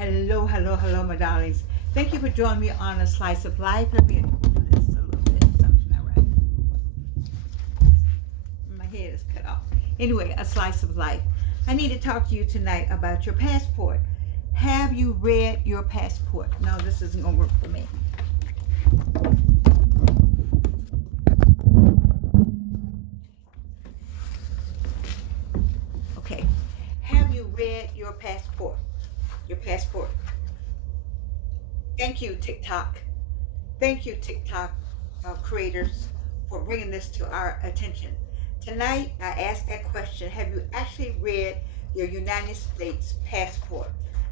Hello, hello, hello, my darlings. Thank you for joining me on A Slice of Life. Let me do this a little bit. Something's not right. My head is cut off. Anyway, A Slice of Life. I need to talk to you tonight about your passport. Have you read your passport? No, this isn't going to work for me. Okay. Have you read your passport? Your passport. Thank you, TikTok. Thank you, TikTok creators, for bringing this to our attention. Tonight, I asked that question: have you actually read your United States passport?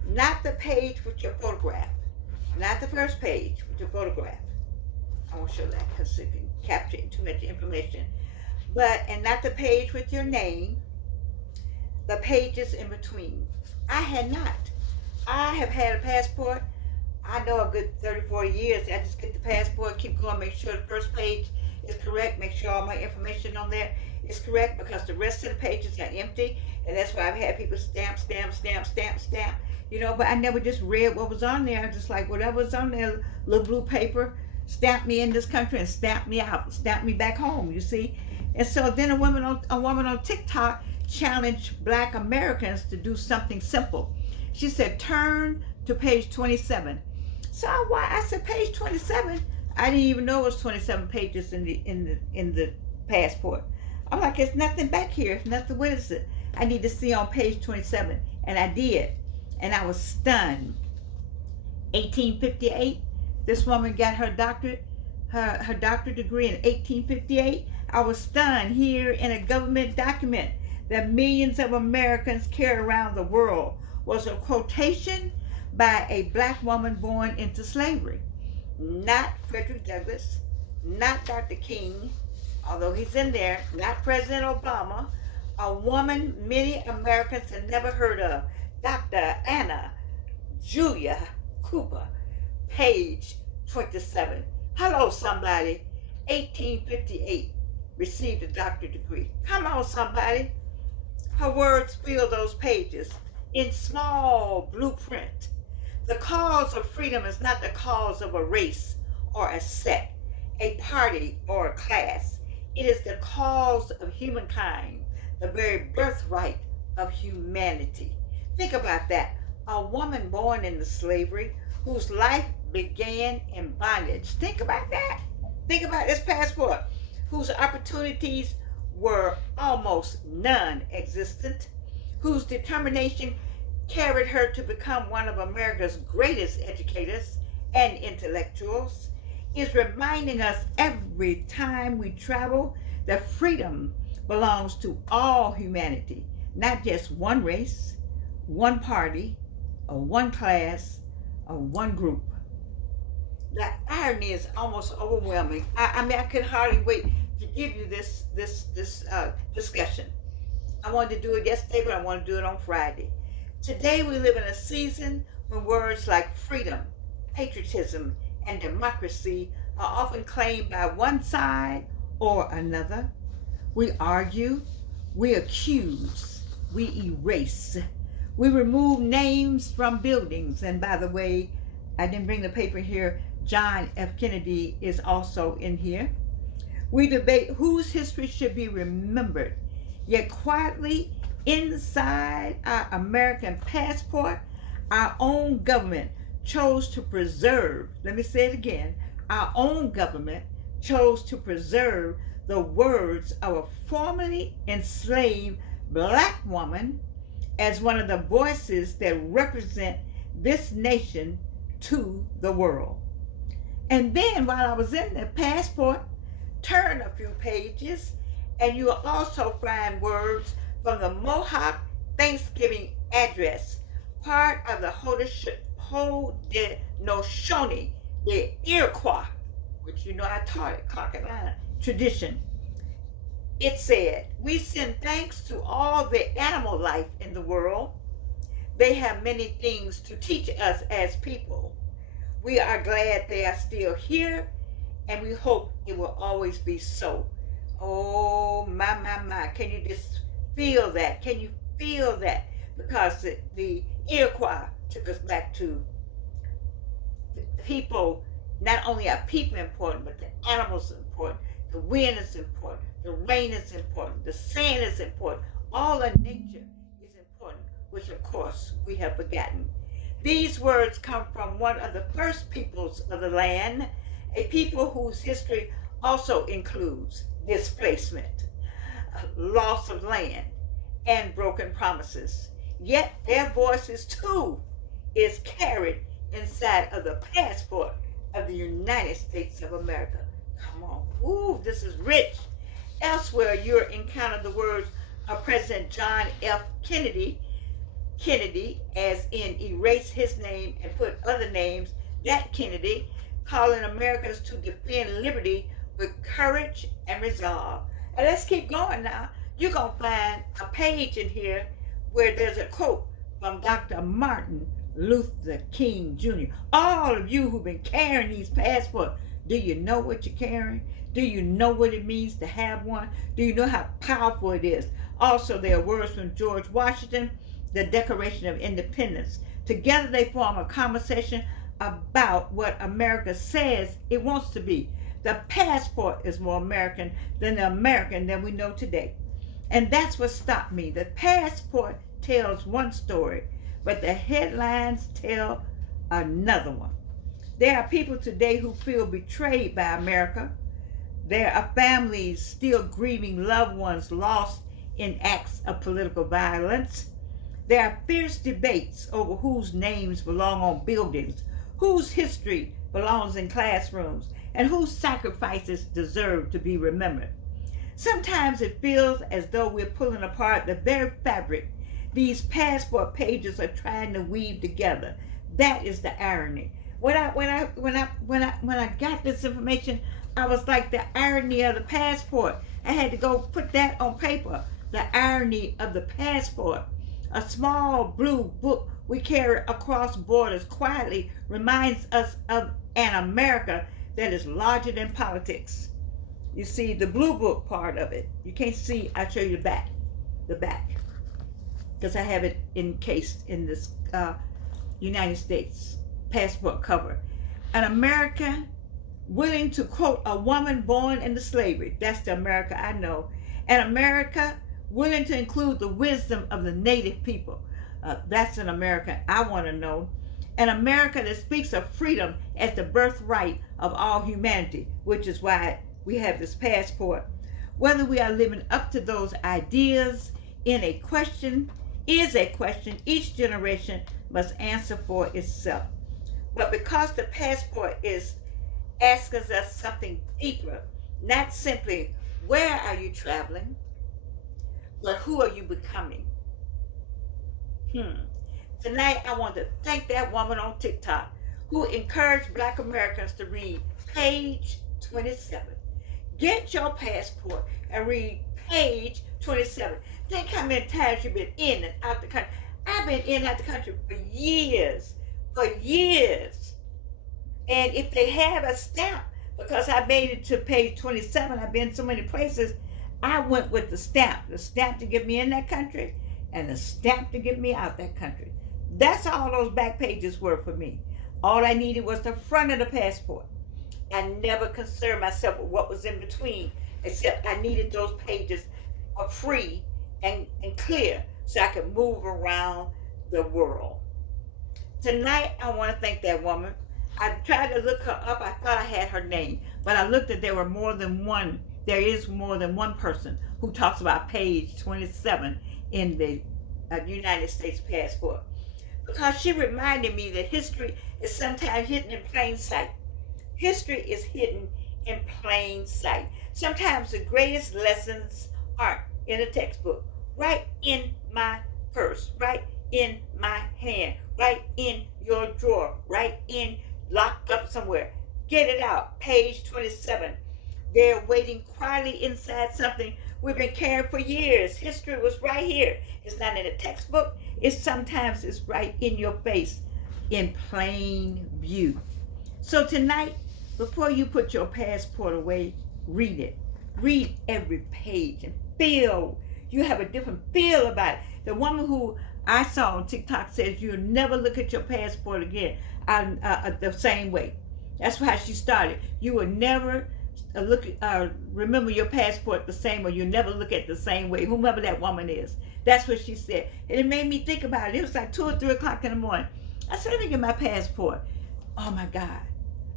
Not the page with your photograph. Not the first page with your photograph. I won't show that because it can capture too much information. And not the page with your name. The pages in between. I had not. I have had a passport, I know, a good 30, 40 years. I just get the passport, keep going, make sure the first page is correct, make sure all my information on there is correct, because the rest of the pages are empty, and that's why I've had people stamp, but I never just read what was on there. I just like whatever was on there, little blue paper, stamp me in this country and stamp me out, stamp me back home, you see. And so then a woman on TikTok challenged Black Americans to do something simple. She said, turn to page 27. So I said, page 27? I didn't even know it was 27 pages in the passport. I'm like, there's nothing back here. It's nothing. What is it? I need to see on page 27. And I did. And I was stunned. 1858, this woman got her doctorate, her doctorate degree in 1858. I was stunned here in a government document that millions of Americans carry around the world was a quotation by a Black woman born into slavery. Not Frederick Douglass, not Dr. King, although he's in there, not President Obama, a woman many Americans have never heard of, Dr. Anna Julia Cooper, page 27. Hello, somebody. 1858, received a doctorate degree. Come on, somebody. Her words fill those pages in small blueprint. The cause of freedom is not the cause of a race or a sect, a party or a class. It is the cause of humankind, the very birthright of humanity. Think about that. A woman born into slavery whose life began in bondage. Think about that. Think about this passport, whose opportunities were almost non-existent, whose determination carried her to become one of America's greatest educators and intellectuals, is reminding us every time we travel that freedom belongs to all humanity, not just one race, one party, or one class, or one group. The irony is almost overwhelming. I mean, I could hardly wait to give you this discussion. I wanted to do it yesterday, but I want to do it on Friday. Today we live in a season when words like freedom, patriotism, and democracy are often claimed by one side or another. We argue, we accuse, we erase, we remove names from buildings. And by the way, I didn't bring the paper here. John F. Kennedy is also in here. We debate whose history should be remembered. Yet quietly inside our American passport, our own government chose to preserve, let me say it again, our own government chose to preserve the words of a formerly enslaved Black woman as one of the voices that represent this nation to the world. And then while I was in the passport, turn a few pages, and you will also find words from the Mohawk Thanksgiving address, part of the Haudenosaunee, the Iroquois, which you know I taught it, Carolina tradition. It said, we send thanks to all the animal life in the world. They have many things to teach us as people. We are glad they are still here, and we hope it will always be so. Oh, my. Can you just feel that? Can you feel that? Because the Iroquois took us back to the people. Not only are people important, but the animals are important. The wind is important. The rain is important. The sand is important. All of nature is important, which of course we have forgotten. These words come from one of the first peoples of the land, a people whose history also includes displacement, loss of land, and broken promises. Yet their voices too is carried inside of the passport of the United States of America. Come on. Ooh, this is rich. Elsewhere, you'll encounter the words of President John F. Kennedy, as in erase his name and put other names, that Kennedy, calling Americans to defend liberty with courage and resolve. And let's keep going now. You're going to find a page in here where there's a quote from Dr. Martin Luther King Jr. All of you who've been carrying these passports, do you know what you're carrying? Do you know what it means to have one? Do you know how powerful it is? Also, there are words from George Washington, the Declaration of Independence. Together they form a conversation about what America says it wants to be. The passport is more American than the American that we know today. And that's what stopped me. The passport tells one story, but the headlines tell another one. There are people today who feel betrayed by America. There are families still grieving loved ones lost in acts of political violence. There are fierce debates over whose names belong on buildings, whose history belongs in classrooms, and whose sacrifices deserve to be remembered. Sometimes it feels as though we're pulling apart the very fabric these passport pages are trying to weave together. That is the irony. When I got this information, I was like, the irony of the passport. I had to go put that on paper. The irony of the passport. A small blue book we carry across borders quietly reminds us of an America that is larger than politics. You see the blue book part of it. You can't see, I'll show you the back. Because I have it encased in this United States passport cover. An America willing to quote a woman born into slavery. That's the America I know. An America willing to include the wisdom of the native people. That's an America I want to know. An America that speaks of freedom as the birthright of all humanity, which is why we have this passport. Whether we are living up to those ideas is a question each generation must answer for itself. But because the passport is asking us something deeper, not simply where are you traveling, but who are you becoming? Tonight I want to thank that woman on TikTok who encouraged Black Americans to read page 27. Get your passport and read page 27. Think how many times you've been in and out the country. I've been in and out the country for years. And if they have a stamp, because I made it to page 27, I've been so many places, I went with the stamp to get me in that country and the stamp to get me out that country. That's all those back pages were for me. All I needed was the front of the passport. I never concerned myself with what was in between, except I needed those pages free and clear so I could move around the world. Tonight, I want to thank that woman. I tried to look her up. I thought I had her name, but I looked at there is more than one person who talks about page 27 in the United States passport. Because she reminded me that history is sometimes hidden in plain sight. History is hidden in plain sight. Sometimes the greatest lessons aren't in a textbook. Right in my purse, right in my hand, right in your drawer, right in, locked up somewhere. Get it out, page 27. They're waiting quietly inside something we've been carrying for years. History was right here. It's not in a textbook. Sometimes it's right in your face, in plain view. So tonight, before you put your passport away, read it. Read every page and feel. You have a different feel about it. The woman who I saw on TikTok says you'll never look at your passport again the same way. That's how she started. You will never remember your passport the same way. You'll never look at it the same way, whomever that woman is. That's what she said. And it made me think about it. It was like 2 or 3 o'clock in the morning. I said, let me get my passport. Oh my God.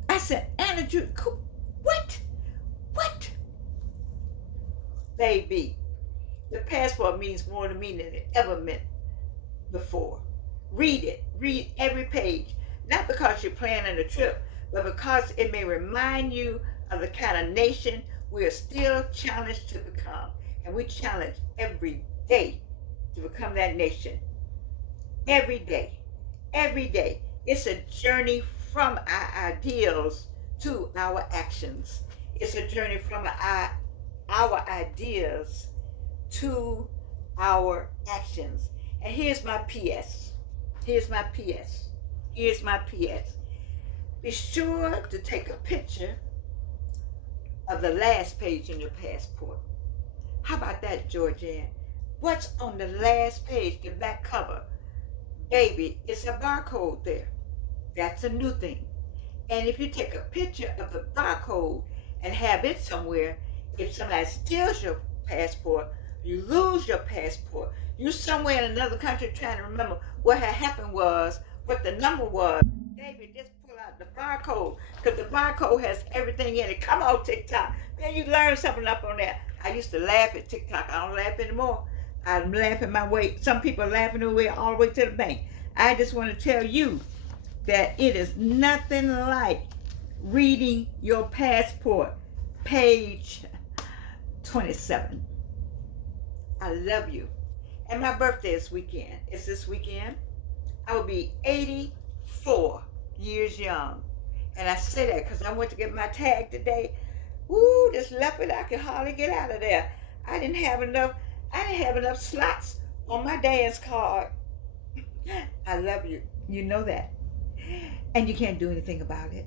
I said, Anna Drew, what? What? Baby, the passport means more to me than it ever meant before. Read it. Read every page. Not because you're planning a trip, but because it may remind you of the kind of nation we are still challenged to become. And we challenge every day to become that nation. Every day. Every day. It's a journey from our ideals to our actions. It's a journey from our ideas to our actions. And here's my PS. Here's my PS. Here's my PS. Be sure to take a picture of the last page in your passport. How about that, Georgianne? What's on the last page, the back cover? Baby, it's a barcode there. That's a new thing. And if you take a picture of the barcode and have it somewhere, if somebody steals your passport, you lose your passport, you're somewhere in another country trying to remember what had happened was, what the number was, baby, just pull out the barcode, because the barcode has everything in it. Come on, TikTok. Man, you learn something up on that. I used to laugh at TikTok. I don't laugh anymore. I'm laughing my way. Some people are laughing their way all the way to the bank. I just want to tell you that it is nothing like reading your passport, page 27. I love you. And my birthday is weekend. It's this weekend. I will be 84 years young. And I say that because I went to get my tag today. Woo, this leopard, I can hardly get out of there. I didn't have enough slots on my dance card. I love you. You know that. And you can't do anything about it.